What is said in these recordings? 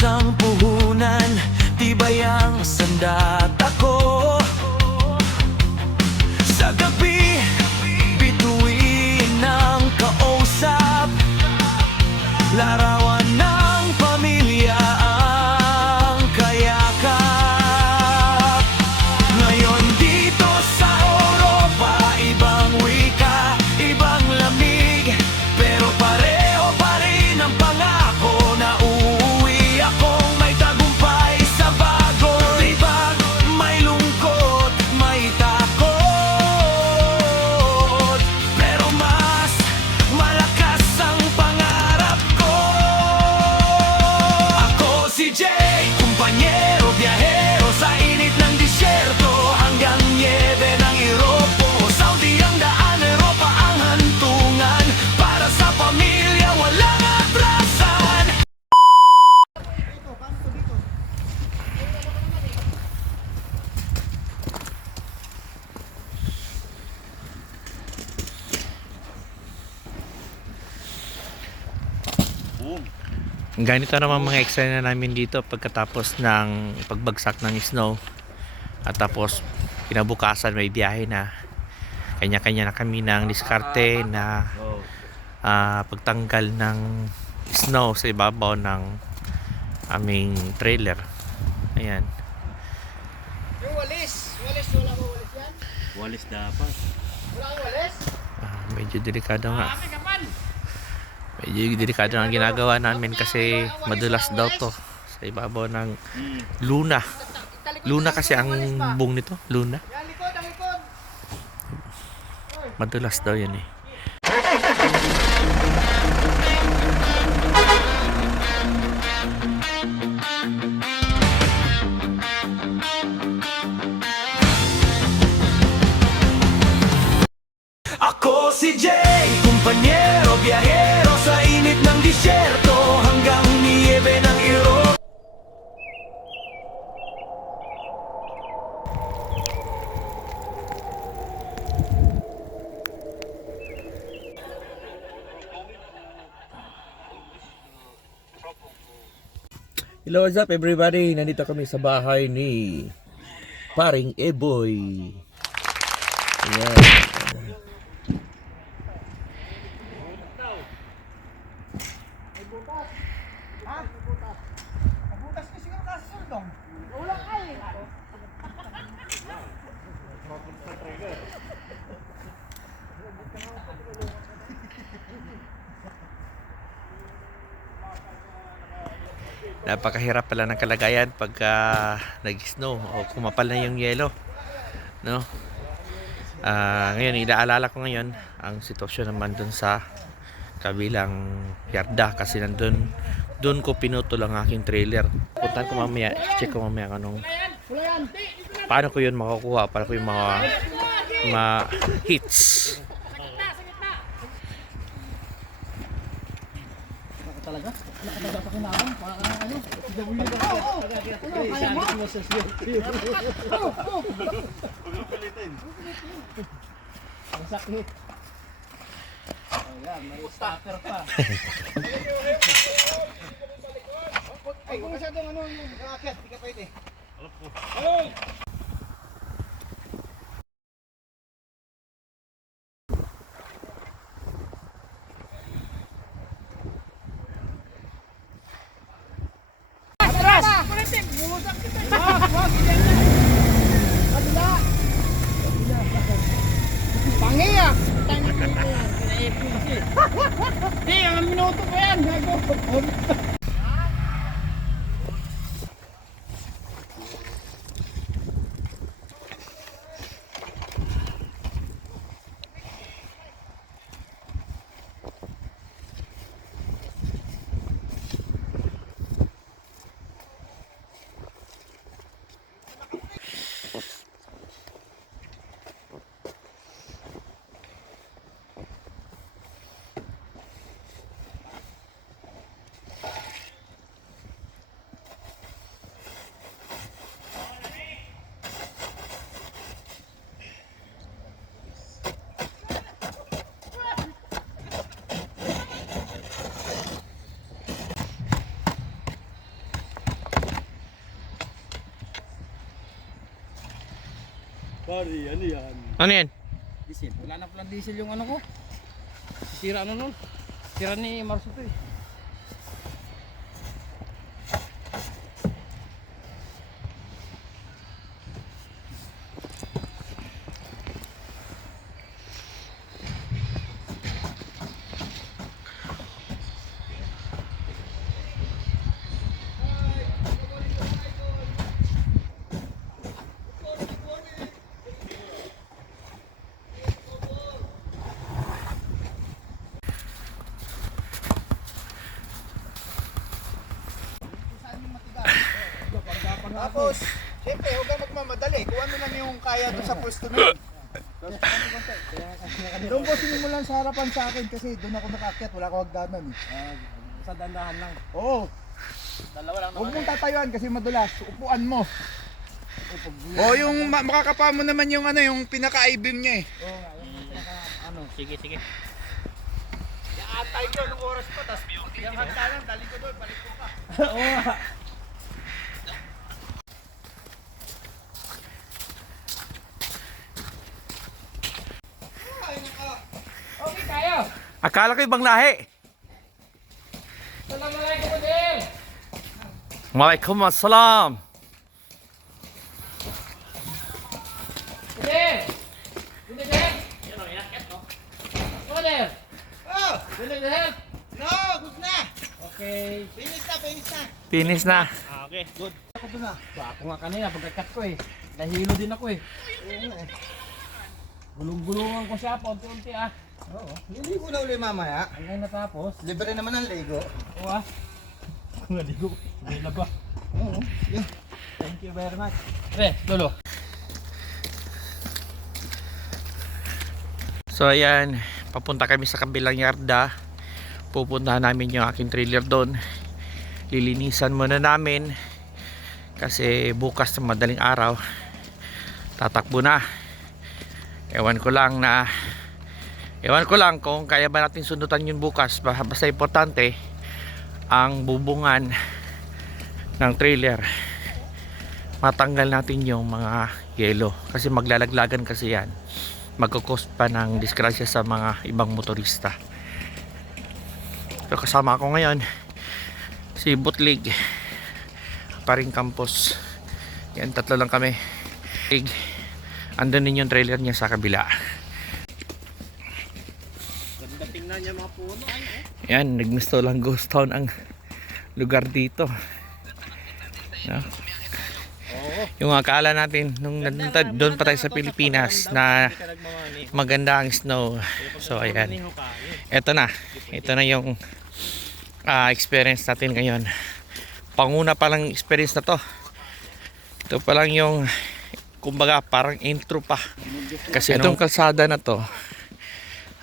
isang puhunan, tibay ang sandata ko. Sa gabi, bituin ng kausap, larawan ng pamilya ang kayakap. Ngayon dito sa Europa, ibang wika, ibang lamig, pero pareho pa rin ang pangako na uuwi akong may tagumpay sa bagong libag. May lungkot, may takot, pero mas malakas ang pangarap ko. Ako si Jay, kumpanyero, biyahero sa init ng disyerto hanggang niebe ng Iropo. Saudi ang daan, Europa ang hantungan, para sa pamilya walang atrasan. Ganito naman mga eksena namin dito pagkatapos ng pagbagsak ng snow. At tapos kinabukasan may biyahe na. Kanya-kanya na kami ng diskarte na pagtanggal ng snow sa ibabaw ng aming trailer. Ayan. Yung walis, wala mo walis yan? Walis dapat. Wala kang walis? Medyo delikado nga. Kami naman! Medyo delikado ang ginagawa namin kasi madulas daw to sa ibabaw ng luna. Luna kasi ang bung nito, luna. Yan, likod, ang likod! Madulas daw yan eh. Ako si Jay, kumpanyero, biyahero sa init ng disyerto hanggang niebe ng Iropo. Hello, what's up everybody? Nandito kami sa bahay ni Paring Eboy. Ayan. Butas ka siguro kasi sundong. Wala ay! Napakahirap pala ng kalagayan pagka nag-snow o kumapal na yung yelo, no? Ngayon inaalala ko ngayon ang sitwasyon naman dun sa kabilang yarda kasi dun ko pinutol ang aking trailer. Puntan ko mamaya, check ko mamaya anong paano ko yun makukuha, para ko yung mga hits. Talaga? Nakataga pa kinabang? Para ka ng ano? PW ka. Kaya mo? Ang sakit. Ayan, may starter pa. Ay, kung masyadong ano yung kakakit, di ka pwede. Atras! Buhusan kita! Wag! Kabila! Pangi ah! Hindi, ang minuto ko yan! Ano yan? Diesel. Wala na palang diesel yung ano ko. Sira ano nun. Sira ni Marso to eh. Tapos, siyempre, huwag kang magmamadali. Kung ano lang yung kaya doon sa pwesto na yun. Doon po sinimulan sa harapan sa akin kasi doon ako nakaakyat, wala akong hagdanan eh. Sa dandahan lang. Oo, Dalawa lang huwag mong tatayuan kasi madulas. Upuan mo. O yung makakapa mo naman yung ano, yung pinaka-I-beam niya eh. Oo nga, yung pinaka ano. Sige, sige. Antay ko nung oras pa, tapos yung hagdanan, dali ko doon, balik ko pa. Oo nga. Okay tayo. Akala ko ibang lahi. Assalamualaikum Budil. Waalaikumsalam. Budil. Budil. Yan o, inakit no. Budil. Oh, Budil help. no, good na. Okay. Finish na, finish na. Finish na. Okay, good. Ako doon na. Ako nga kanina pagkakat ko eh. Nahilo din ako eh. Gulong-gulungan ko siya paunti-unti ah. Oo, niligo na uli mamaya. Hanggang natapos. Libre naman ang Lego. Oo ah. Kung naligo. Hindi na ba? Oo, yun. Thank you very much. Pre, lolo. So ayan, papunta kami sa kabilang yarda. Pupuntahan namin yung aking trailer doon. Lilinisan muna namin kasi bukas ng madaling araw tatakbo na. Ewan ko lang kung kaya ba natin sundutan yun bukas. Basta importante ang bubungan ng trailer, matanggal natin yung mga yelo kasi maglalaglagan kasi yan, magkukos pa ng disgrasya sa mga ibang motorista. Pero kasama ako ngayon si Butlig, Paring Campos. Yan, tatlo lang kami. Andun din yung trailer niya sa kabila. Ganda tingnan niya mga puno. Yan, nagmisto lang ghost town ang lugar dito. No? Yung akala natin nung nandun doon pa tayo sa Pilipinas na maganda ang snow. So ayan. Ito na yung experience natin ngayon. Panguna pa lang experience na to. Ito pa lang yung kumbaga parang intro pa. Kasi itong kalsada na to,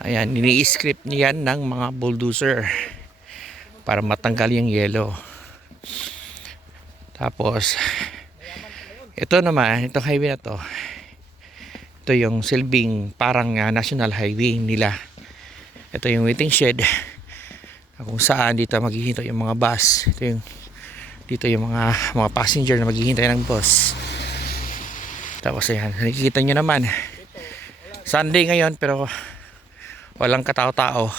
ayan, ini-script niyan ng mga bulldozer para matanggal yung yelo. Tapos ito naman, itong highway na to, ito yung silbing parang national highway nila. Ito yung waiting shed kung saan dito maghihintay yung mga bus. Dito yung mga passenger na maghihintay ng bus. Tapos ayan, nakikita nyo naman Sunday ngayon pero walang katao-tao.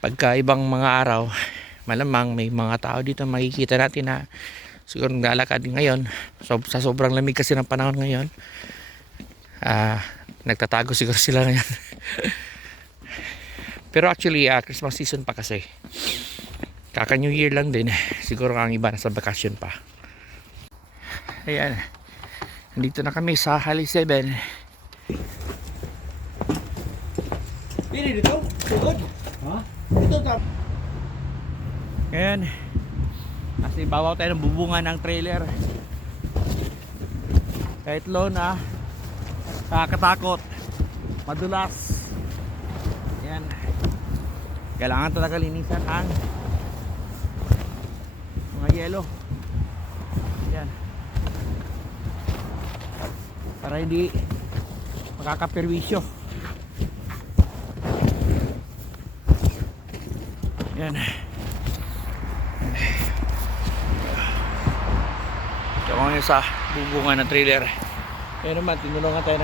Pagka ibang mga araw, malamang may mga tao dito makikita natin na siguro naglalakad ngayon. So, sa sobrang lamig kasi ng panahon ngayon, nagtatago siguro sila ngayon. Pero actually Christmas season pa kasi, kaka New Year lang din, siguro ang iba nasa bakasyon pa. Ayan, dito na kami sa Hali 7. Pili dito? Sugod? Ha? Dito ka. Ayan, nasa ibabaw tayo ng bubungan ng trailer. Kahit low na, nakakatakot, madulas. Ayan, kailangan talaga linisan ang mga yelo. Ayan, para hindi makakaperwisyo. Ayan, ito ngayon sa bubungan ng trailer. Kaya naman, tinulungan tayo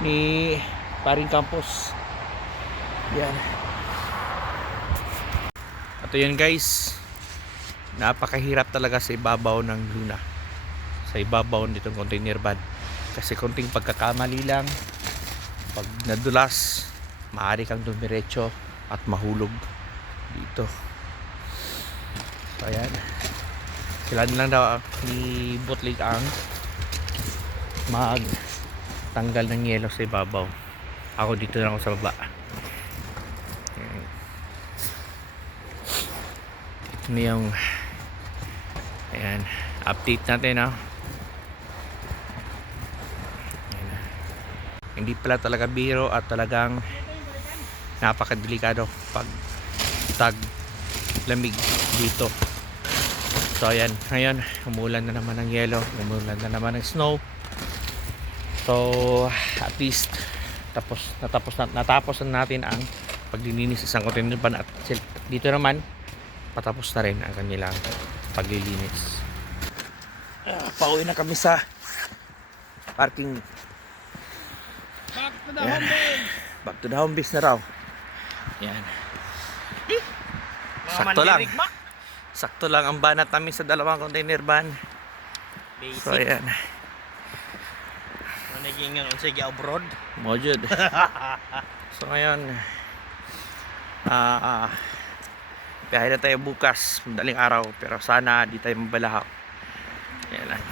ni Paring Campos. Yan. At yun guys, napakahirap talaga sa ibabaw ng Luna. Sa ibabaw nitong container van. Kasi konting pagkakamali lang, pag nadulas, maaari kang dumiretso at mahulog dito. So ayan, sila lang daw ni Butlig ang magtanggal ng yelo sa ibabaw. Ako dito na ako sa baba. Ano yung ayan, update natin, no? Ayan. Hindi pala talaga biro at talagang napakadelikado pag tag lamig dito. So ayan, ngayon umulan na naman ng yelo, umulan na naman ng snow. So at least natapos na natin ang paglilinis sa isang container van at dito naman patapos na rin ang kanilang paglilinis. Pauwi na kami sa parking. Back to the home base na raw. Yan. Sakto lang ang banat namin sa dalawang container van. So ayan. Naging sige abroad. Mojud. So ngayon biyahe na tayo bukas, madaling araw, pero sana di tayo mabalahaw. Ayan lang.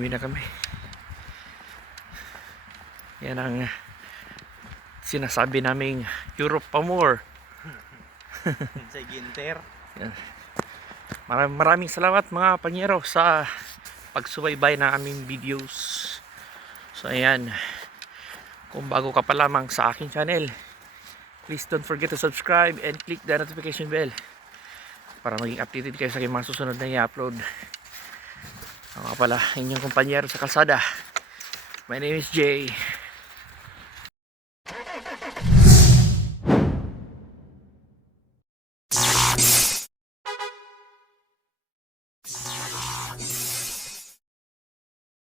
Uwi na kami. Yan ang sinasabi naming Europe pa more. Sa Ginter. Yan. Maraming salamat mga panyero sa pagsubaybay ng aming videos. So ayan, kung bago ka pa lamang sa aking channel, please don't forget to subscribe and click the notification bell para maging updated kayo sa aking mga susunod na i-upload. Ako pala, inyong kumpanyero sa kalsada. My name is Jay.